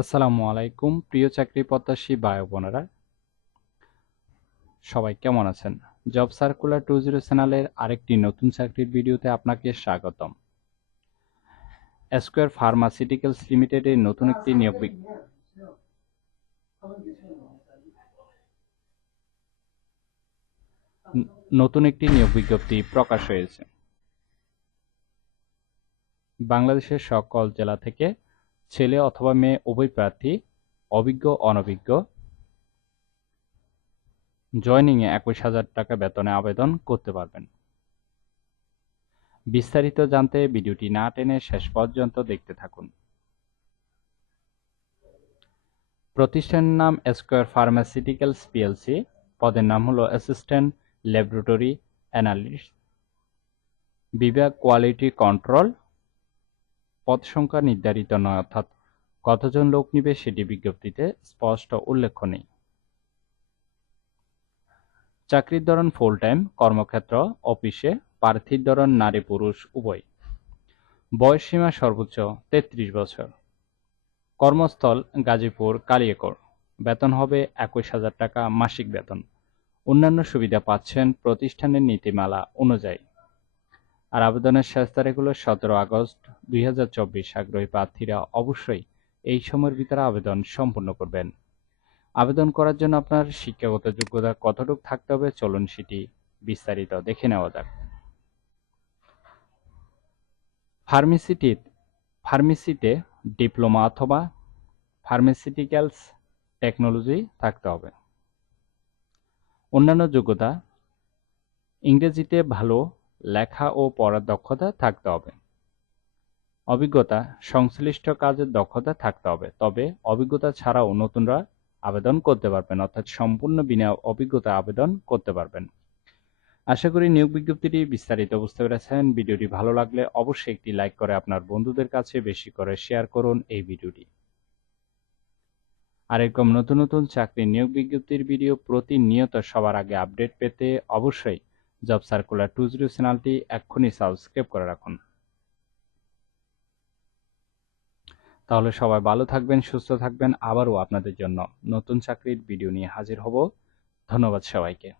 আসসালামু আলাইকুম, প্রিয় চাকরি প্রত্যাশী ভাই বোনেরা। সবাই কেমন আছেন? জব সার্কুলার টু জিরো চ্যানেলের আরেকটি নতুন চাকরির ভিডিওতে আপনাকে স্বাগতম। স্কোয়ার ফার্মাসিউটিক্যালস লিমিটেডের নতুন একটি নিয়োগ নতুন একটি নিয়োগ বিজ্ঞপ্তি প্রকাশ হয়েছে। বাংলাদেশের সকল জেলা থেকে ছেলে অথবা মেয়ে উভয় প্রার্থী, অভিজ্ঞ, অনভিজ্ঞ। জয়নিং এ একুশ হাজার টাকা বেতনে আবেদন করতে পারবেন। বিস্তারিত জানতে ভিডিওটি না টেনে শেষ পর্যন্ত দেখতে থাকুন। প্রতিষ্ঠানের নাম স্কোয়ার ফার্মাসিউটিক্যালস পিএলসি পদের নাম হলো অ্যাসিস্ট্যান্ট ল্যাবরেটরি অ্যানালিস্ট বিভাগ কোয়ালিটি কন্ট্রোল পদ সংখ্যা নির্ধারিত নয়, অর্থাৎ কতজন লোক নিবে সেটি বিজ্ঞপ্তিতে স্পষ্ট উল্লেখ নেই। চাকরির ধরন ফুল টাইম কর্মক্ষেত্র, অফিসে, প্রার্থীর ধরন নারী পুরুষ, উভয়। বয়স সীমা সর্বোচ্চ তেত্রিশ বছর। কর্মস্থল, গাজীপুর কালিয়াকৈর বেতন হবে একুশ হাজার টাকা মাসিক বেতন। অন্যান্য সুবিধা পাচ্ছেন প্রতিষ্ঠানের নীতিমালা অনুযায়ী। আর আবেদনের শেষ তারিখ হলো সতেরো আগস্ট দুই হাজার চব্বিশ। আগ্রহী প্রার্থীরা অবশ্যই এই সময়ের ভিতরে আবেদন সম্পূর্ণ করবেন। আবেদন করার জন্য আপনার শিক্ষাগত যোগ্যতা কতটুকু থাকতে হবে চলুন সেটি বিস্তারিত দেখে নেওয়া যাক। ফার্মেসিটি, ফার্মেসিতে ডিপ্লোমা অথবা ফার্মাসিউটিক্যালস টেকনোলজি থাকতে হবে। অন্যান্য যোগ্যতা, ইংরেজিতে ভালো লেখা ও পড়ার দক্ষতা থাকতে হবে। অভিজ্ঞতা, সংশ্লিষ্ট কাজের দক্ষতা থাকতে হবে। তবে অভিজ্ঞতা ছাড়াও নতুনরা আবেদন করতে পারবেন, অর্থাৎ সম্পূর্ণ বিনা অভিজ্ঞতা আবেদন করতে পারবেন। আশা করি নিয়োগ বিজ্ঞপ্তিটি বিস্তারিত বুঝতে পেরেছেন। ভিডিওটি ভালো লাগলে অবশ্যই একটি লাইক করে আপনার বন্ধুদের কাছে বেশি করে শেয়ার করুন এই ভিডিওটি। আর এরকম নতুন নতুন চাকরি নিয়োগ বিজ্ঞপ্তির ভিডিও প্রতিনিয়ত সবার আগে আপডেট পেতে অবশ্যই জব সার্কুলার টু জিরো চ্যানেলটি এক্ষুনি সাবস্ক্রাইব করে রাখুন। তাহলে সবাই ভালো থাকবেন, সুস্থ থাকবেন, আবারও আপনাদের জন্য নতুন চাকরির ভিডিও নিয়ে হাজির হব। ধন্যবাদ সবাইকে।